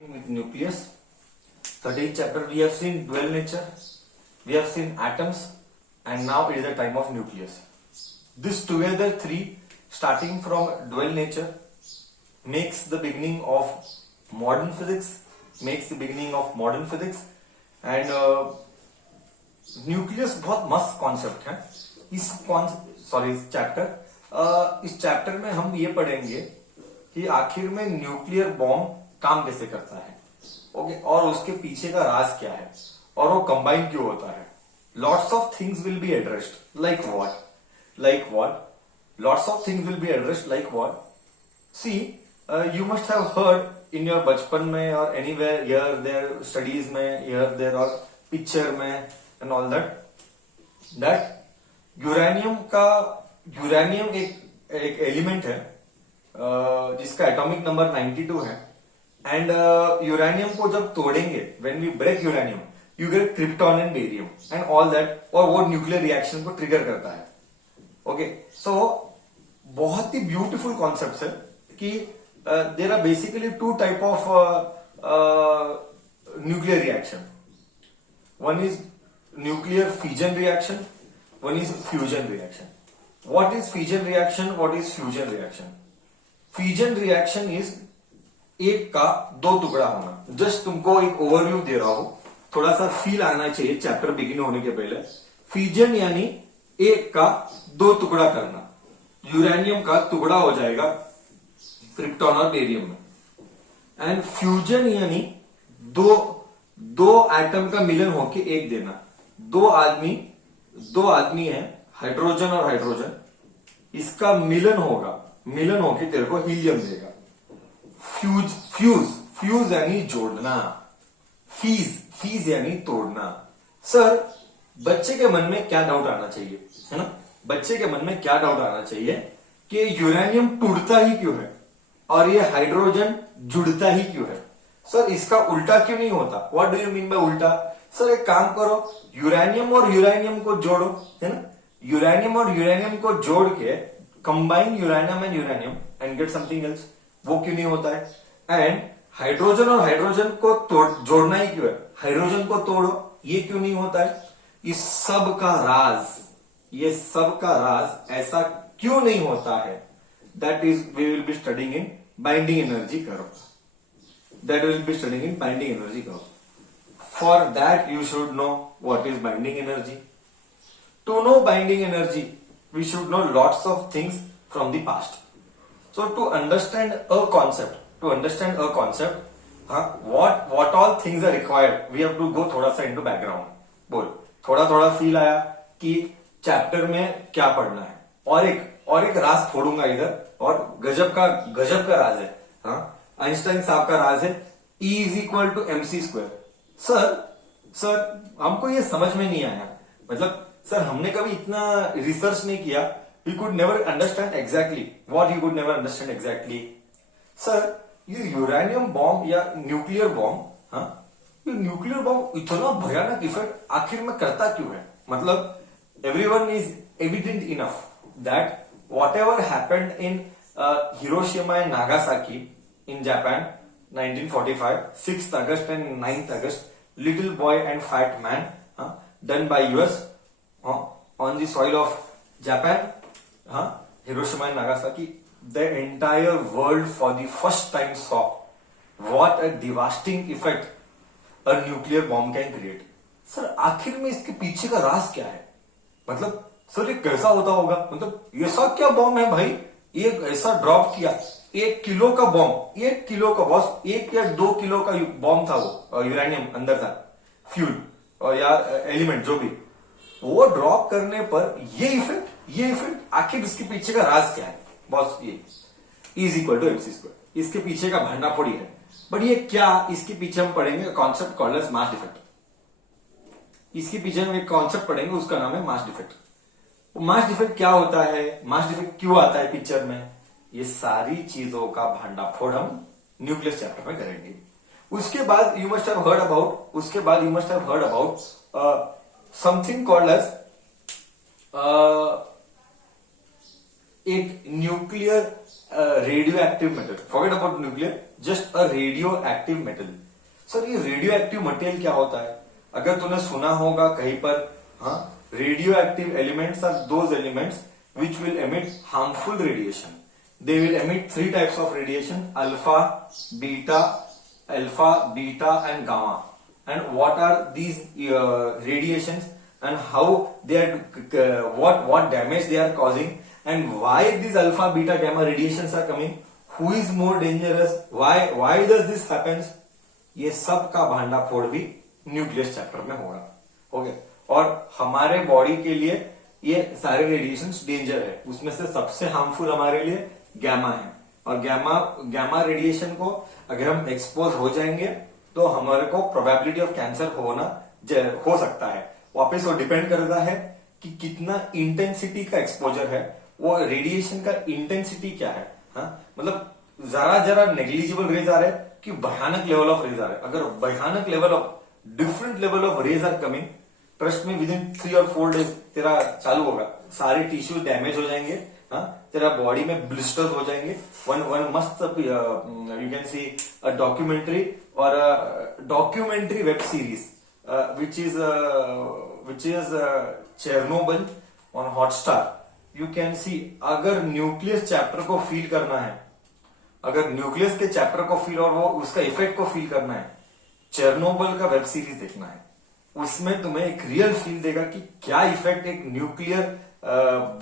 With nucleus. 13th chapter we have seen dual nature, we have seen atoms, and now it is the time of nucleus. This together three starting from dual nature makes the beginning of modern physics, and nucleus बहुत मस्त concept है। इस chapter में हम ये पढ़ेंगे कि आखिर में न्यूक्लियर बॉम्ब काम कैसे करता है, ओके, और उसके पीछे का राज क्या है और वो कंबाइन क्यों होता है। Lots of things will be addressed like what lots of things will be addressed like what. See you must have heard in your बचपन में और एनीवेयर हियर देयर स्टडीज में हियर देयर और पिक्चर में and all that uranium एक element है जिसका atomic number 92 है। एंड यूरेनियम को जब तोड़ेंगे, when we break uranium you get krypton and barium and all that, और वो न्यूक्लियर रिएक्शन को ट्रिगर करता है। ओके, सो बहुत ही ब्यूटीफुल कॉन्सेप्ट है कि there are basically two type of nuclear reaction. One is nuclear fission reaction, one is fusion reaction. What is fission reaction? What is fusion reaction? Fission reaction is एक का दो टुकड़ा होना। Just तुमको एक overview दे रहा हूं, थोड़ा सा फील आना चाहिए चैप्टर बिगिन होने के पहले। फिजन यानी एक का दो टुकड़ा करना। यूरेनियम का टुकड़ा हो जाएगा क्रिप्टॉन और बेरियम में। एंड फ्यूजन यानी दो एटम का मिलन होके एक देना। दो आदमी है, हाइड्रोजन और हाइड्रोजन, इसका मिलन होके तेरे को हीलियम देगा। फ्यूज यानी जोड़ना, फीज यानी तोड़ना। सर, बच्चे के मन में क्या डाउट आना चाहिए, है ना? बच्चे के मन में क्या डाउट आना चाहिए कि यूरेनियम टूटता ही क्यों है और ये हाइड्रोजन जुड़ता ही क्यों है? सर, इसका उल्टा क्यों नहीं होता? What do you mean by उल्टा? सर, एक काम करो, यूरेनियम और यूरेनियम को जोड़ो, है ना? यूरेनियम और यूरेनियम को जोड़ के combine uranium and uranium and get something else, वो क्यों नहीं होता है? एंड हाइड्रोजन और हाइड्रोजन को जोड़ना ही क्यों है? हाइड्रोजन को तोड़ो, ये क्यों नहीं होता है? इस सब का राज ऐसा क्यों नहीं होता है? That is we will be studying in binding energy curve. For that you should know what is binding energy. To know binding energy, we should know lots of things from the past. So to understand a concept, what all things are required, we have to go थोड़ा सा into background. बोल, थोड़ा feel आया कि chapter में क्या पढ़ना है। और एक राज फोड़ूंगा इधर, और गजब का राज है। हाँ, आइंस्टाइन साहब का राज है E is equal to mc square। Sir हमको ये समझ में नहीं आया, मतलब सर हमने कभी इतना रिसर्च नहीं किया। We could never understand exactly what you could never understand exactly. Sir, ये यूरेनियम बॉम्ब या न्यूक्लियर बॉम्ब, हाँ, ये न्यूक्लियर बॉम्ब इतना भयानक इफेक्ट आखिर में करता क्यों है? मतलब everyone is evident enough that whatever happened in Hiroshima and Nagasaki in Japan 1945, 6th August and 9th August, little boy and fat man, done by US on the soil of Japan, Hiroshima and Nagasaki. The entire world for the first time saw what a devastating effect a nuclear bomb can create. Sir, आखिर में इसके पीछे का राज क्या है? मतलब sir, ये कैसा होता होगा? मतलब ऐसा क्या बॉम्ब है भाई? एक ऐसा ड्रॉप किया, 1 किलो का बॉम्ब, 1 किलो का बॉस, 1 या 2 किलो का बॉम्ब था वो, यूरेनियम अंदर था, फ्यूल या एलिमेंट जो भी, वो ड्रॉप करने पर ये इफेक्ट आखिर इसके पीछे का राज क्या है? Boss, E is equal to mc square, इसके पीछे का भांडाफोड़ी है। बट ये क्या, इसके पीछे हम पढ़ेंगे concept called as mass defect. इसके पीछे हम एक कॉन्सेप्ट पढ़ेंगे, उसका नाम है मास डिफेक्ट। मास डिफेक्ट क्या होता है, मास डिफेक्ट क्यों आता है पिक्चर में, ये सारी चीजों का भांडाफोड़ हम न्यूक्लियस चैप्टर में करेंगे। उसके बाद you must have heard about something called as एक nuclear radio active method. Forget about nuclear, just a radio active metal. Sir ये रेडियो एक्टिव मटेरियल क्या होता है? अगर तूने सुना होगा कहीं पर, हाँ, radioactive elements are those elements which will emit harmful radiation. They will emit 3 types of radiation: alpha, beta, and gamma. And what are these radiations, and how they are, what damage they are causing, and why these alpha, beta, gamma radiations are coming? Who is more dangerous? Why does this happens? ये सब का भांडा फोड़ भी nucleus chapter में होगा। Okay, और हमारे बॉडी के लिए ये सारे रेडिएशंस डेंजर है। उसमें से सबसे हार्मफुल हमारे लिए गैमा है, और गैमा रेडिएशन को अगर हम एक्सपोज हो जाएंगे तो हमारे को प्रोबेबिलिटी ऑफ कैंसर हो सकता है। वापस वो डिपेंड करता है कि कितना इंटेंसिटी का एक्सपोजर है, वो रेडिएशन का इंटेंसिटी क्या है। हाँ, मतलब जरा नेग्लिजिबल रेज आ रहे कि भयानक लेवल ऑफ रेज आ रहे। अगर भयानक level of different level of rays are coming, trust में विद इन 3 और 4 डेज तेरा चालू होगा, सारे टिश्यू डैमेज हो जाएंगे। हाँ, तेरा बॉडी में ब्लिस्टर्स हो जाएंगे। वन मस्त you can see a documentary और documentary web series which is Chernobyl on Hotstar. You can see, अगर न्यूक्लियस चैप्टर को फील करना है, अगर न्यूक्लियस के चैप्टर को फील और वो उसका इफेक्ट को फील करना है, चेरनोबिल का वेब सीरीज देखना है। उसमें तुम्हें एक रियल फील देगा कि क्या इफेक्ट एक न्यूक्लियर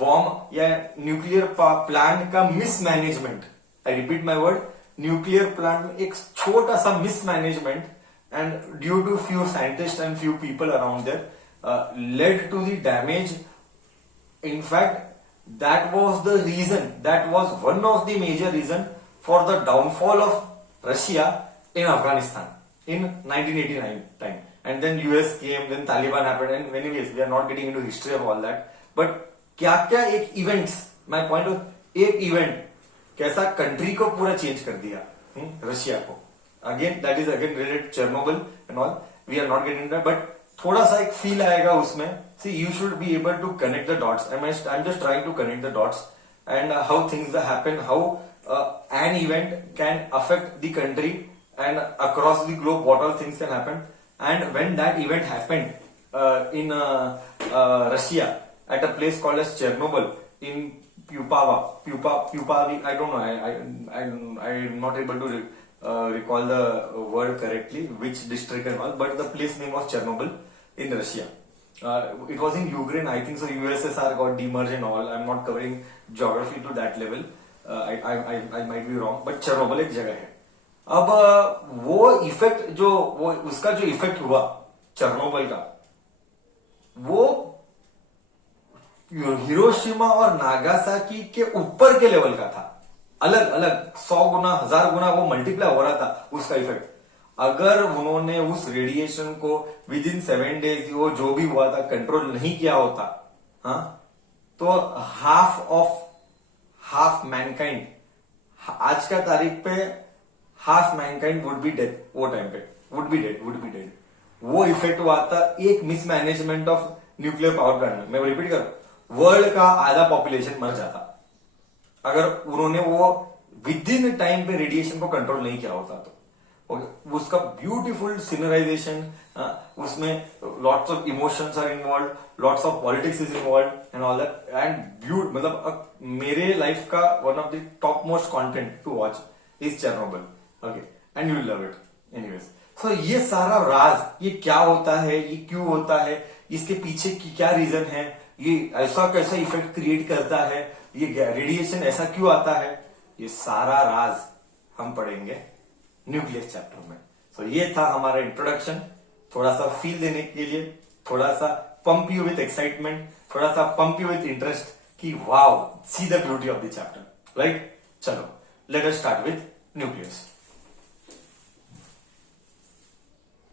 बॉम्ब या न्यूक्लियर प्लांट का mismanagement, I repeat my word, nuclear plant में एक छोटा सा mismanagement and due to few scientist and few people around there led to the damage. In fact that was the reason, that was one of the major reason for the downfall of Russia in Afghanistan in 1989 time. And then US came, then Taliban happened, and anyways we are not getting into history of all that. But क्या एक events, my point was, एक event कैसा country को पूरा change कर दिया, Russia को। Again that is again related Chernobyl and all, we are not getting into that, but थोड़ा सा एक फील आएगा उसमें। See you should be able to connect the dots. I am just trying to connect the dots and how things happen, how an event can affect the country and across the globe what all things can happen. And when that event happened in Russia at a place called as Chernobyl in Pupavi, I don't know, I'm not able to recall the word correctly, which district and all, but the place name was Chernobyl in Russia. It was in Ukraine, I think so. USSR got demerged and all. I'm not covering geography to that level. I might be wrong, but Chernobyl एक जगह है। अब वो effect जो वो उसका जो effect हुआ चेरनोबिल का, वो हिरोशिमा और नागासाकी के ऊपर के लेवल का था। अलग अलग 100 गुना 1000 गुना वो मल्टीप्लाई हो रहा था उसका इफेक्ट। अगर उन्होंने उस रेडिएशन को विद इन 7 डेज वो जो भी हुआ था कंट्रोल नहीं किया होता, हाँ, तो हाफ मैनकाइंड, आज का तारीख पे half Mankind would be dead. वो टाइम पे वुड बी डेड। वो इफेक्ट हुआ था एक mismanagement of nuclear power plant में। मैं रिपीट करूं, वर्ल्ड का आधा पॉपुलेशन मर जाता अगर उन्होंने वो विद इन टाइम पे रेडिएशन को कंट्रोल नहीं किया होता तो। उसका ब्यूटीफुल सिनराइजेशन, उसमें lots of emotions are involve, lots of politics is involve and all that, and मतलब मेरे लाइफ का one of the top most content to watch is Chernobyl. Okay, and you love it anyways. So ये सारा राज, ये क्या होता है, ये क्यों होता है, इसके पीछे की क्या रीजन है, ये ऐसा कैसा इफेक्ट क्रिएट करता है, ये रेडिएशन ऐसा क्यों आता है, ये सारा राज हम पढ़ेंगे न्यूक्लियस चैप्टर में। सो ये था हमारा इंट्रोडक्शन, थोड़ा सा फील देने के लिए, थोड़ा सा पंप यू विथ एक्साइटमेंट, थोड़ा सा पंप यू विथ इंटरेस्ट कि wow see the beauty of the chapter, right. चलो let us start with nucleus.